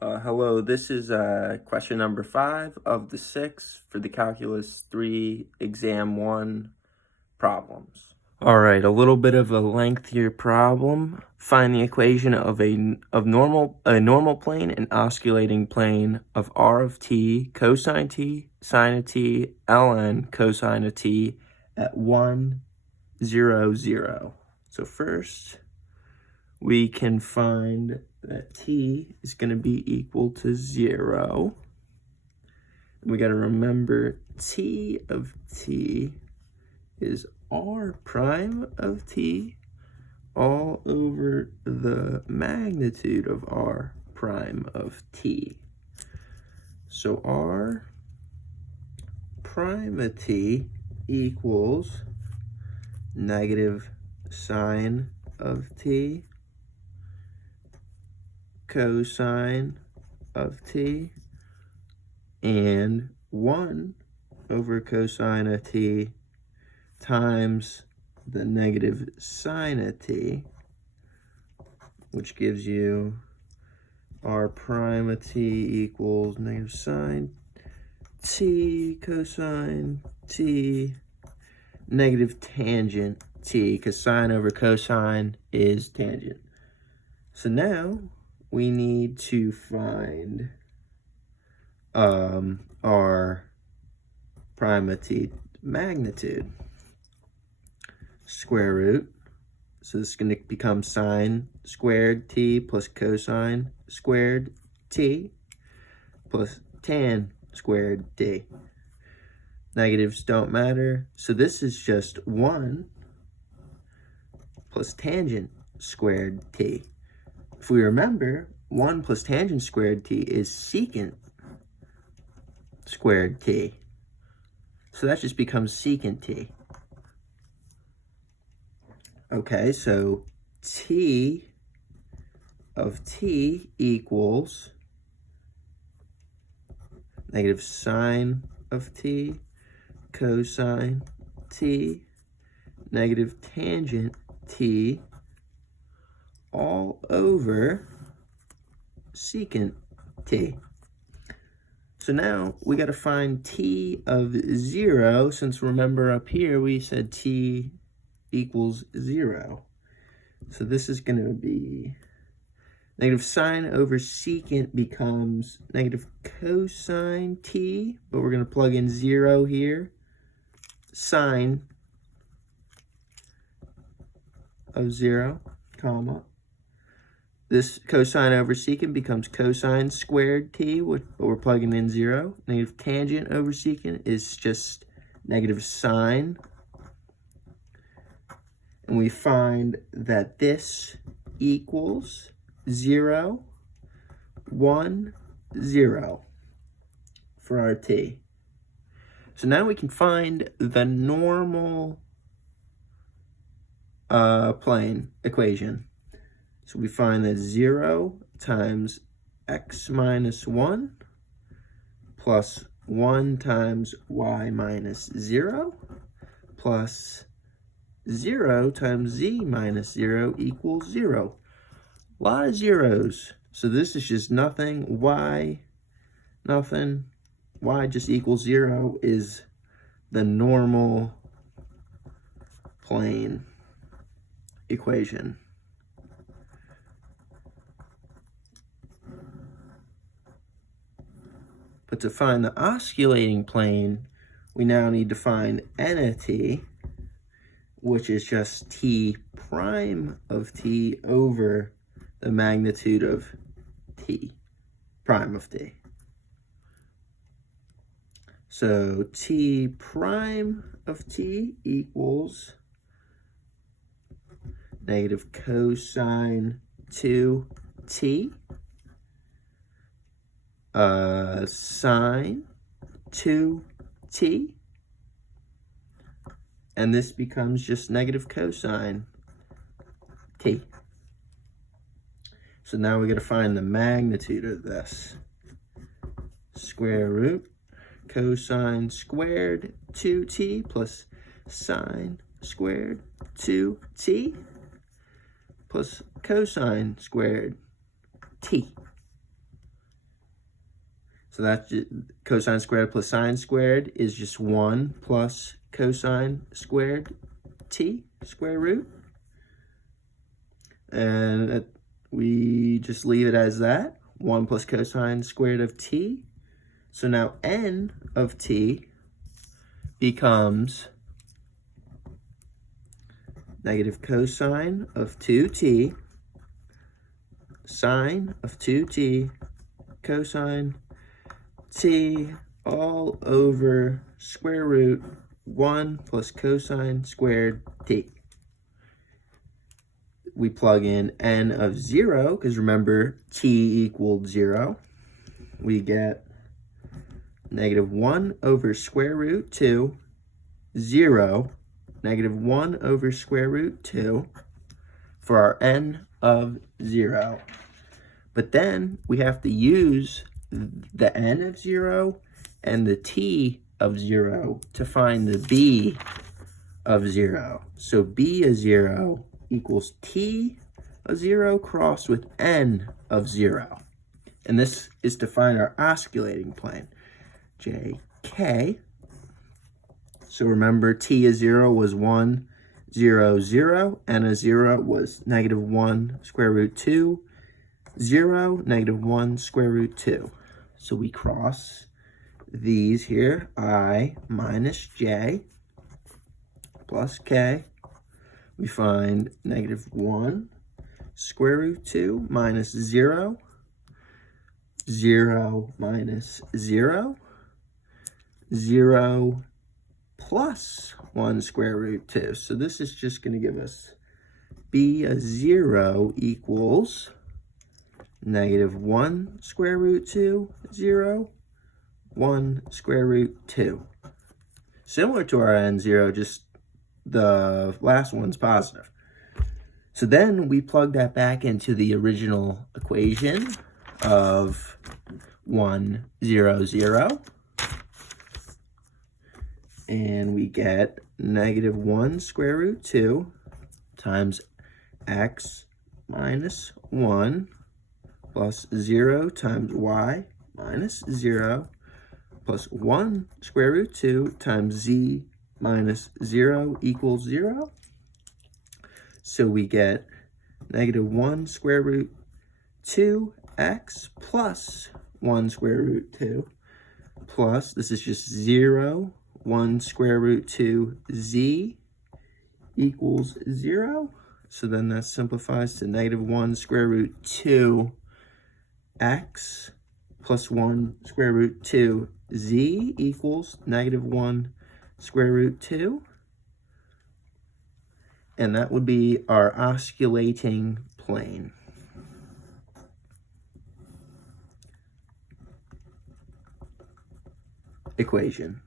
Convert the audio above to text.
Hello, this is question number 5 of the 6 for the Calculus 3 Exam 1 problems. All right, a little bit of a lengthier problem. Find the equation of a normal plane and osculating plane of r of t, cosine t, sine of t, ln cosine of t at 1, 0, 0. So first, we can find that t is going to be equal to 0. And we got to remember t of t is r prime of t all over the magnitude of r prime of t. So r prime of t equals negative sine of t cosine of t and 1 over cosine of t times the negative sine of t, which gives you r prime of t equals negative sine t cosine t negative tangent t, because sine over cosine is tangent. So now we need to find our prime of t magnitude. Square root. So this is going to become sine squared t plus cosine squared t plus tan squared t. Negatives don't matter. So this is just 1 plus tangent squared t. If we remember, 1 plus tangent squared t is secant squared t. So that just becomes secant t. Okay, so t of t equals negative sine of t cosine t negative tangent t all over secant t. So now we got to find t of 0, since remember up here we said t equals 0. So this is going to be negative sine over secant becomes negative cosine t, but we're going to plug in 0 here. Sine of 0, comma. This cosine over secant becomes cosine squared t, but we're plugging in 0. Negative tangent over secant is just negative sine. And we find that this equals 0, 1, 0 for our t. So now we can find the normal plane equation. So we find that 0 times x minus 1 plus 1 times y minus 0 plus 0 times z minus 0 equals 0. A lot of zeros. So this is just nothing. Y, nothing. Y just equals 0 is the normal plane equation. But to find the osculating plane, we now need to find n of t, which is just t prime of t over the magnitude of t prime of t. So t prime of t equals negative cosine 2t sine 2t, and this becomes just negative cosine t. So now we got to find the magnitude of this. Square root cosine squared 2t plus sine squared 2t plus cosine squared t. So that's just, cosine squared plus sine squared is just 1 plus cosine squared t square root. And we just leave it as that, 1 plus cosine squared of t. So now n of t becomes negative cosine of 2t, sine of 2t, cosine t, all over square root 1 plus cosine squared t. We plug in n of 0, because remember, t equaled 0. We get negative 1 over square root 2, 0, negative 1 over square root 2 for our n of 0. But then we have to use the n of 0 and the t of 0 to find the b of 0. So b of 0 equals t of 0 crossed with n of 0. And this is to find our osculating plane, jk. So remember, t of 0 was 1, 0, 0. N of 0 was negative 1 square root 2, 0, negative 1 square root 2. So we cross these here, I minus j plus k. We find negative 1 square root 2 minus 0, 0 minus 0, 0 plus 1 square root 2. So this is just going to give us b of 0 equals negative 1 square root 2, 0, 1 square root 2. Similar to our n0, just the last one's positive. So then we plug that back into the original equation of 1, 0, 0. And we get negative 1 square root 2 times x minus 1 plus 0 times y minus 0 plus 1 square root 2 times z minus 0 equals 0. So we get negative 1 square root 2x plus 1 square root 2 plus, this is just 0, 1 square root 2 z equals 0. So then that simplifies to negative 1 square root 2 x plus 1 square root 2 z equals negative 1 square root 2. And that would be our osculating plane. Equation.